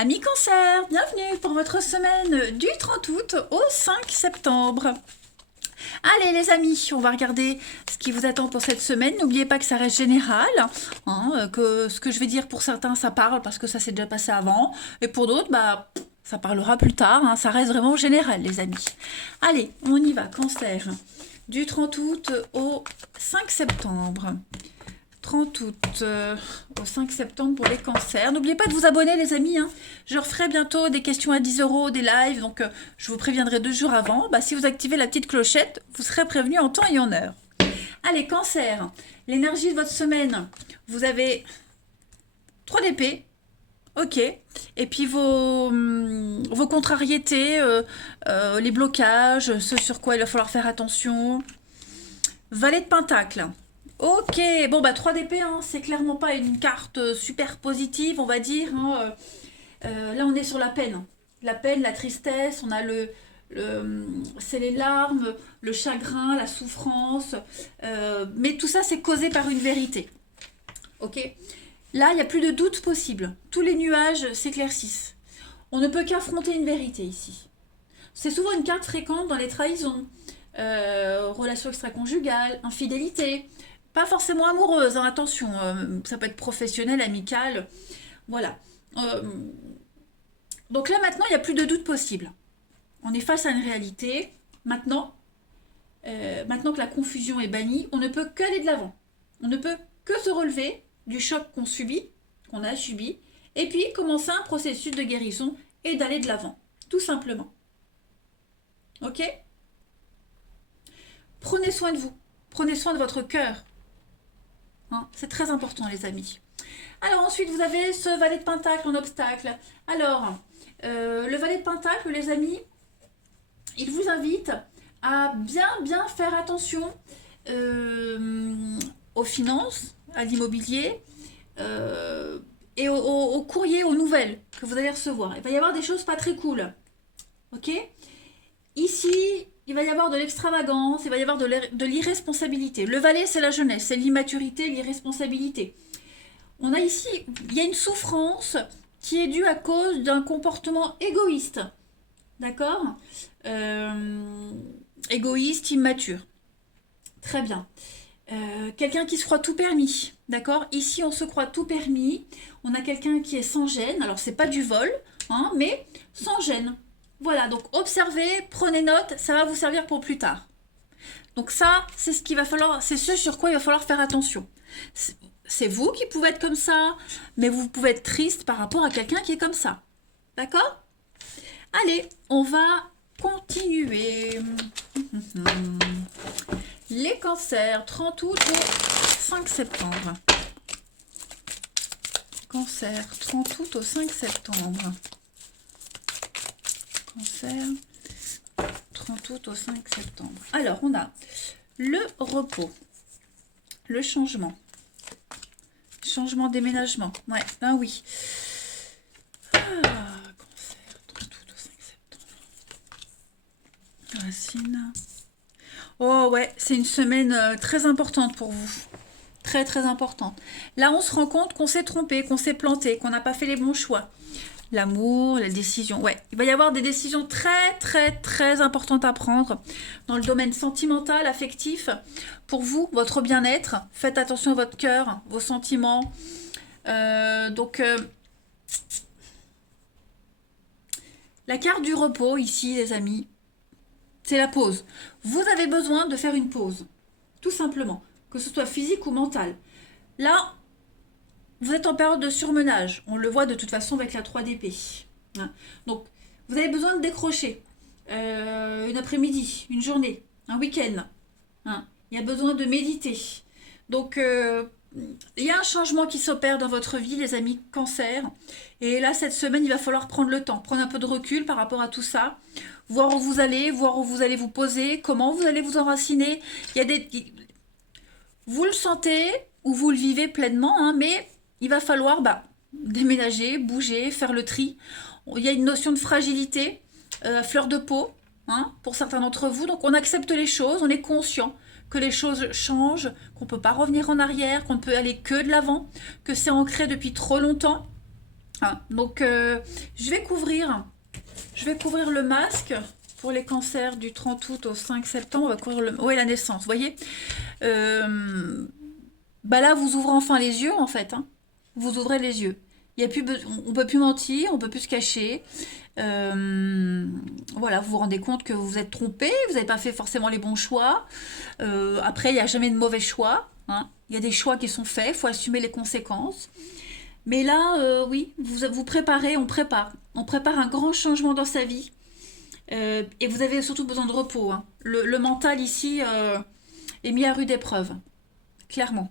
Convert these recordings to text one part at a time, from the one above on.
Amis Cancer, bienvenue pour votre semaine du 30 août au 5 septembre. Allez les amis, on va regarder ce qui vous attend pour cette semaine. N'oubliez pas que ça reste général, que ce que je vais dire pour certains ça parle parce que ça s'est déjà passé avant, et pour d'autres, ça parlera plus tard, ça reste vraiment général les amis. Allez, on y va, Cancer, du 30 août au 5 septembre. 30 août au 5 septembre pour les cancers. N'oubliez pas de vous abonner les amis. Je referai bientôt des questions à 10 €, des lives. Donc je vous préviendrai 2 jours avant. Si vous activez la petite clochette, vous serez prévenu en temps et en heure. Allez, cancer. L'énergie de votre semaine. Vous avez 3 d'épée. Ok. Et puis vos contrariétés, les blocages, ce sur quoi il va falloir faire attention. Valet de pentacle. Ok, bon 3 d'épée, c'est clairement pas une carte super positive, on va dire. Là, on est sur la peine. La peine, la tristesse, on a c'est les larmes, le chagrin, la souffrance. Mais tout ça, c'est causé par une vérité. Ok. Là, il n'y a plus de doute possible. Tous les nuages s'éclaircissent. On ne peut qu'affronter une vérité ici. C'est souvent une carte fréquente dans les trahisons, relations extra-conjugales, infidélité. Pas forcément amoureuse, attention, ça peut être professionnel, amical, voilà. Donc là maintenant, il n'y a plus de doute possible. On est face à une réalité. Maintenant que la confusion est bannie, on ne peut qu'aller de l'avant. On ne peut que se relever du choc qu'on a subi, et puis commencer un processus de guérison et d'aller de l'avant, tout simplement. Ok ? Prenez soin de vous, prenez soin de votre cœur. C'est très important les amis. Alors ensuite vous avez ce valet de pentacle en obstacle. Alors le valet de pentacle les amis, il vous invite à bien faire attention aux finances, à l'immobilier et au courrier, aux nouvelles que vous allez recevoir. Il va y avoir des choses pas très cool. Ok ? Ici, il va y avoir de l'extravagance, il va y avoir de l'irresponsabilité. Le valet, c'est la jeunesse, c'est l'immaturité, l'irresponsabilité. On a ici, il y a une souffrance qui est due à cause d'un comportement égoïste. D'accord ? Égoïste, immature. Très bien. Quelqu'un qui se croit tout permis. D'accord ? Ici, on se croit tout permis. On a quelqu'un qui est sans gêne. Alors, c'est pas du vol, mais sans gêne. Voilà, donc observez, prenez note, ça va vous servir pour plus tard. Donc ça, c'est ce qu'il va falloir, c'est ce sur quoi il va falloir faire attention. C'est vous qui pouvez être comme ça, mais vous pouvez être triste par rapport à quelqu'un qui est comme ça. D'accord ? Allez, on va continuer. Les cancers, 30 août au 5 septembre. Cancer, 30 août au 5 septembre. Cancer, 30 août au 5 septembre. Alors, on a le repos, le changement, déménagement. Ouais, là oui. Cancer, 30 août au 5 septembre. Racine. Oh ouais, c'est une semaine très importante pour vous. Très très importante. Là, on se rend compte qu'on s'est trompé, qu'on s'est planté, qu'on n'a pas fait les bons choix. L'amour, la décision. Ouais, il va y avoir des décisions très, très, très importantes à prendre dans le domaine sentimental, affectif. Pour vous, votre bien-être, faites attention à votre cœur, vos sentiments. La carte du repos, ici, les amis, c'est la pause. Vous avez besoin de faire une pause, tout simplement, que ce soit physique ou mental. Là, vous êtes en période de surmenage. On le voit de toute façon avec la 3 d'épée. Donc, vous avez besoin de décrocher. Une après-midi, une journée, un week-end. Il y a besoin de méditer. Donc, il y a un changement qui s'opère dans votre vie, les amis cancer. Et là, cette semaine, il va falloir prendre le temps, prendre un peu de recul par rapport à tout ça. Voir où vous allez vous poser, comment vous allez vous enraciner. Vous le sentez ou vous le vivez pleinement, mais il va falloir déménager, bouger, faire le tri. Il y a une notion de fragilité à fleur de peau pour certains d'entre vous. Donc on accepte les choses, on est conscient que les choses changent, qu'on ne peut pas revenir en arrière, qu'on ne peut aller que de l'avant, que c'est ancré depuis trop longtemps. Ah, donc, je vais couvrir le masque pour les cancers du 30 août au 5 septembre. On va couvrir ouais, la naissance, vous voyez. Bah là, vous ouvrez enfin les yeux, en fait, hein. Vous ouvrez les yeux. Il y a plus on peut plus mentir, on peut plus se cacher. Euh, voilà, vous vous rendez compte que vous vous êtes trompé, vous n'avez pas fait forcément les bons choix. Après, il n'y a jamais de mauvais choix, hein. Il y a des choix qui sont faits, il faut assumer les conséquences. Mais là, oui, vous préparez, on prépare. On prépare un grand changement dans sa vie. Et vous avez surtout besoin de repos, hein. Le mental ici est mis à rude épreuve, clairement.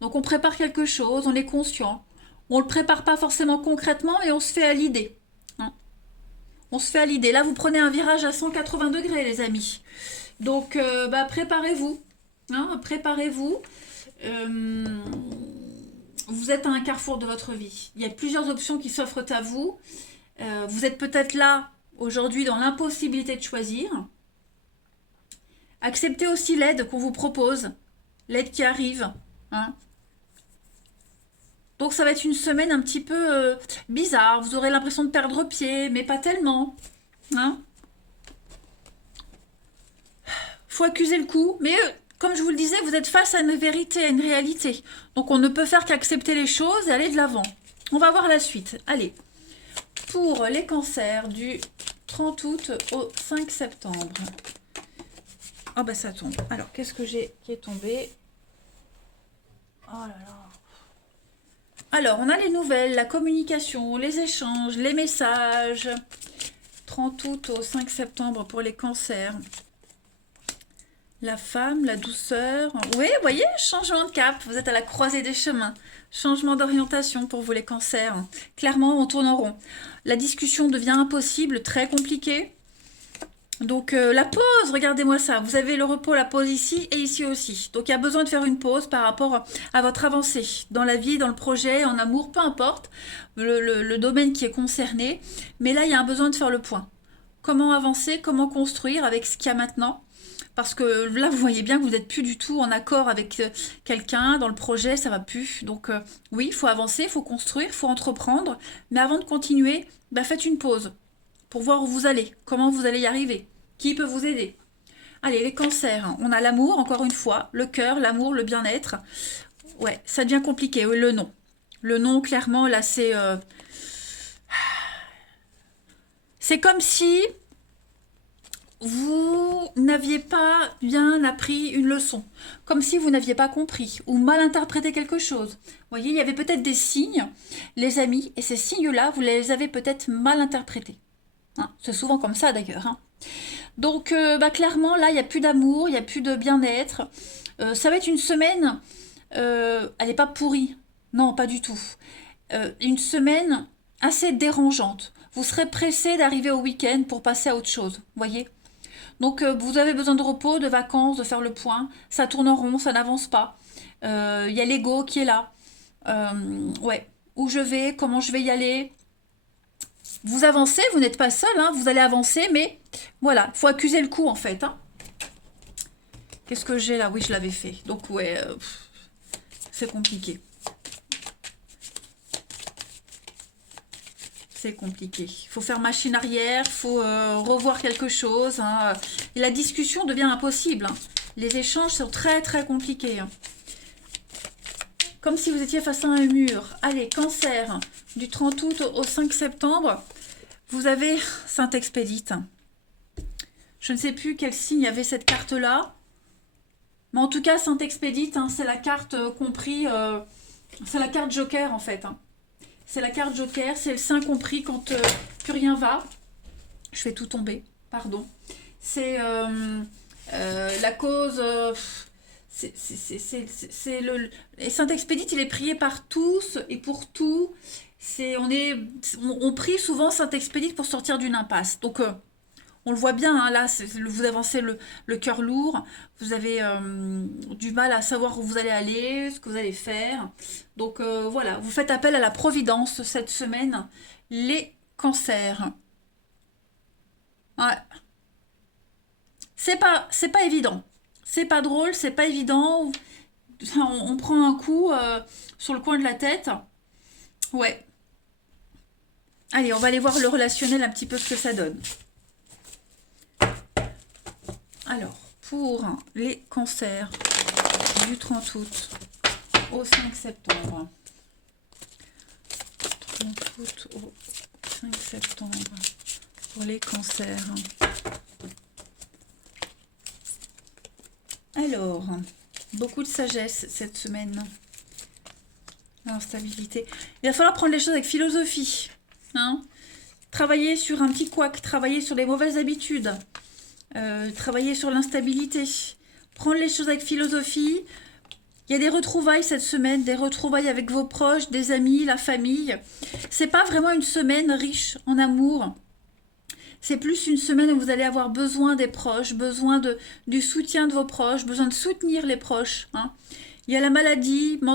Donc on prépare quelque chose, on est conscient. On ne le prépare pas forcément concrètement, mais on se fait à l'idée, hein. On se fait à l'idée. Là, vous prenez un virage à 180 degrés, les amis. Donc, bah, préparez-vous, hein, préparez-vous. Euh, vous êtes à un carrefour de votre vie. Il y a plusieurs options qui s'offrent à vous. Vous êtes peut-être là, aujourd'hui, dans l'impossibilité de choisir. Acceptez aussi l'aide qu'on vous propose, l'aide qui arrive, hein. Donc ça va être une semaine un petit peu bizarre. Vous aurez l'impression de perdre pied, mais pas tellement, hein. Faut accuser le coup, mais comme je vous le disais, vous êtes face à une vérité, à une réalité. Donc on ne peut faire qu'accepter les choses et aller de l'avant. On va voir la suite. Allez, pour les cancers du 30 août au 5 septembre. Ah bah ça tombe. Alors, qu'est-ce que j'ai qui est tombé? Oh là là. Alors, on a les nouvelles, la communication, les échanges, les messages. 30 août au 5 septembre pour les cancers. La femme, la douceur. Oui, vous voyez, changement de cap. Vous êtes à la croisée des chemins. Changement d'orientation pour vous les cancers. Clairement, on tourne en rond. La discussion devient impossible, très compliquée. Donc la pause, regardez-moi ça. Vous avez le repos, la pause ici et ici aussi. Donc il y a besoin de faire une pause par rapport à votre avancée dans la vie, dans le projet, en amour, peu importe le domaine qui est concerné. Mais là, il y a un besoin de faire le point. Comment avancer, comment construire avec ce qu'il y a maintenant. Parce que là, vous voyez bien que vous n'êtes plus du tout en accord avec quelqu'un dans le projet, ça va plus. Donc oui, il faut avancer, il faut construire, il faut entreprendre. Mais avant de continuer, bah, faites une pause pour voir où vous allez, comment vous allez y arriver, qui peut vous aider. Allez, les cancers, hein. On a l'amour, encore une fois, le cœur, l'amour, le bien-être. Ouais, ça devient compliqué, oui, le nom. Le nom, clairement, là, c'est comme si vous n'aviez pas bien appris une leçon, comme si vous n'aviez pas compris ou mal interprété quelque chose. Vous voyez, il y avait peut-être des signes, les amis, et ces signes-là, vous les avez peut-être mal interprétés, hein. C'est souvent comme ça d'ailleurs, hein. Donc, bah, clairement, là, il n'y a plus d'amour, il n'y a plus de bien-être. Ça va être une semaine, elle n'est pas pourrie, non, pas du tout. Une semaine assez dérangeante. Vous serez pressé d'arriver au week-end pour passer à autre chose, vous voyez. Donc, vous avez besoin de repos, de vacances, de faire le point. Ça tourne en rond, ça n'avance pas. Il y a l'ego qui est là. Ouais, où je vais, comment je vais y aller. Vous avancez, vous n'êtes pas seul, hein, vous allez avancer, mais voilà, il faut accuser le coup en fait, hein. Qu'est-ce que j'ai là? Oui, je l'avais fait. Donc ouais, c'est compliqué. C'est compliqué. Il faut faire machine arrière, il faut revoir quelque chose, hein. Et la discussion devient impossible, hein. Les échanges sont très très compliqués, hein. Comme si vous étiez face à un mur. Allez, cancer, du 30 août au 5 septembre, vous avez Saint-Expédite. Je ne sais plus quel signe avait cette carte-là. Mais en tout cas, Saint-Expédite, hein, c'est la carte compris. C'est la carte Joker, en fait, hein. C'est la carte Joker, c'est le saint compris quand plus rien va. Je fais tout tomber, pardon. C'est la cause... c'est le... Et Saint-Expédite, il est prié par tous et pour tout. On prie souvent Saint-Expédite pour sortir d'une impasse. Donc, on le voit bien, hein, là, vous avancez le cœur lourd, vous avez du mal à savoir où vous allez aller, ce que vous allez faire. Donc voilà, vous faites appel à la providence cette semaine, les cancers. Ouais. C'est pas évident. C'est pas drôle, c'est pas évident. On prend un coup sur le coin de la tête. Ouais. Allez, on va aller voir le relationnel un petit peu ce que ça donne. Alors, pour les cancers du 30 août au 5 septembre. 30 août au 5 septembre pour les cancers. Alors, beaucoup de sagesse cette semaine. Instabilité. Il va falloir prendre les choses avec philosophie. Hein, travailler sur un petit couac, travailler sur les mauvaises habitudes, travailler sur l'instabilité. Prendre les choses avec philosophie. Il y a des retrouvailles cette semaine, des retrouvailles avec vos proches, des amis, la famille. C'est pas vraiment une semaine riche en amour. C'est plus une semaine où vous allez avoir besoin des proches, besoin du soutien de vos proches, besoin de soutenir les proches. Hein. Il y a la maladie, le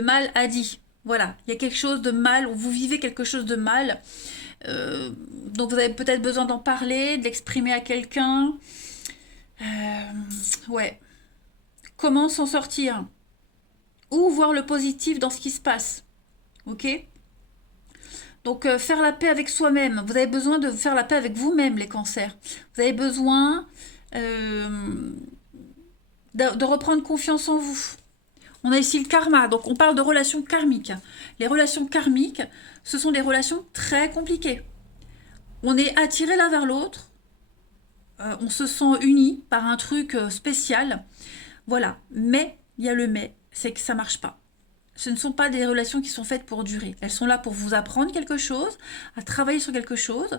mal a dit. Voilà, il y a quelque chose de mal, ou vous vivez quelque chose de mal. Donc vous avez peut-être besoin d'en parler, de l'exprimer à quelqu'un. Ouais. Comment s'en sortir? Ou voir le positif dans ce qui se passe. Ok? Donc, faire la paix avec soi-même. Vous avez besoin de faire la paix avec vous-même, les cancers. Vous avez besoin de reprendre confiance en vous. On a ici le karma, donc on parle de relations karmiques. Les relations karmiques, ce sont des relations très compliquées. On est attiré l'un vers l'autre, on se sent unis par un truc spécial. Voilà, mais, il y a le mais, c'est que ça marche pas. Ce ne sont pas des relations qui sont faites pour durer. Elles sont là pour vous apprendre quelque chose, à travailler sur quelque chose.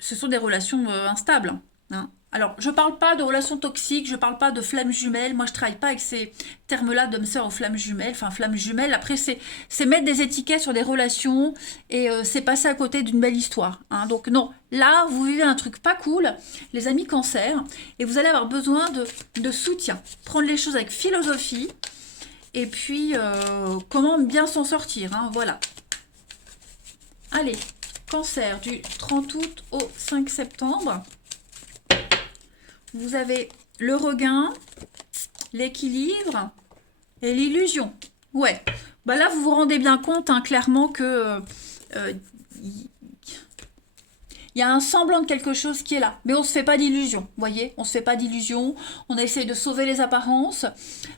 Ce sont des relations instables. Hein. Alors, je ne parle pas de relations toxiques, je ne parle pas de flammes jumelles. Moi, je ne travaille pas avec ces termes-là de me sœur aux flammes jumelles. Enfin, flammes jumelles, après, c'est mettre des étiquettes sur des relations et c'est passer à côté d'une belle histoire. Hein. Donc, non, là, vous vivez un truc pas cool, les amis cancer, et vous allez avoir besoin de soutien. Prendre les choses avec philosophie et puis comment bien s'en sortir. Hein. Voilà. Allez, cancer du 30 août au 5 septembre. Vous avez le regain, l'équilibre et l'illusion. Ouais. Bah là, vous vous rendez bien compte, hein, clairement, que il y a un semblant de quelque chose qui est là. Mais on ne se fait pas d'illusions, vous voyez? On ne se fait pas d'illusions. On essaie de sauver les apparences.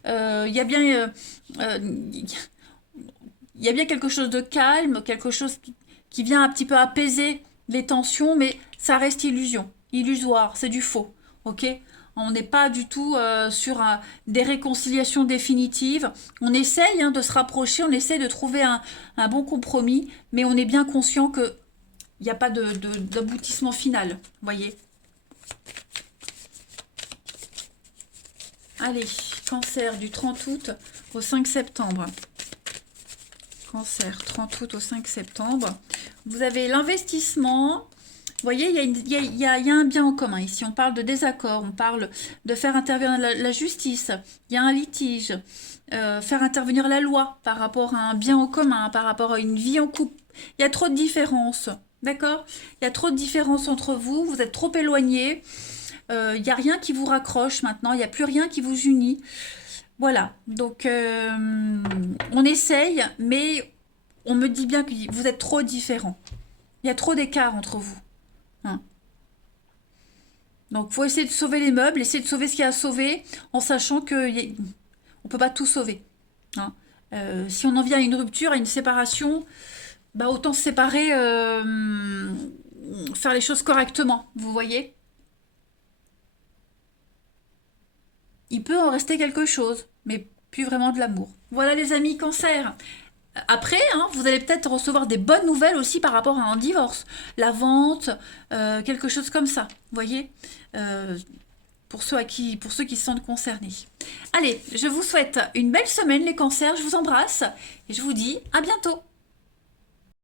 Il y a bien... il y a bien quelque chose de calme, quelque chose qui vient un petit peu apaiser les tensions, mais ça reste illusoire, c'est du faux. Ok, on n'est pas du tout sur des réconciliations définitives. On essaye de se rapprocher, on essaie de trouver un bon compromis, mais on est bien conscient qu'il n'y a pas d'aboutissement final. Vous voyez? Allez, cancer du 30 août au 5 septembre. Cancer, 30 août au 5 septembre. Vous avez l'investissement. Vous voyez, il y a un bien en commun. Ici, on parle de désaccord, on parle de faire intervenir la justice. Il y a un litige. Faire intervenir la loi par rapport à un bien en commun, par rapport à une vie en couple. Il y a trop de différences. D'accord? Il y a trop de différences entre vous. Vous êtes trop éloignés. Il n'y a rien qui vous raccroche maintenant. Il n'y a plus rien qui vous unit. Voilà. Donc, on essaye, mais on me dit bien que vous êtes trop différents. Il y a trop d'écart entre vous. Hein. Donc, il faut essayer de sauver les meubles, essayer de sauver ce qu'il y a à sauver, en sachant qu'on ne peut pas tout sauver. Hein. Si on en vient à une rupture, à une séparation, bah autant se séparer, faire les choses correctement, vous voyez? Il peut en rester quelque chose, mais plus vraiment de l'amour. Voilà les amis cancer. Après, vous allez peut-être recevoir des bonnes nouvelles aussi par rapport à un divorce. La vente, quelque chose comme ça. Vous voyez, pour ceux qui se sentent concernés. Allez, je vous souhaite une belle semaine les cancers. Je vous embrasse et je vous dis à bientôt.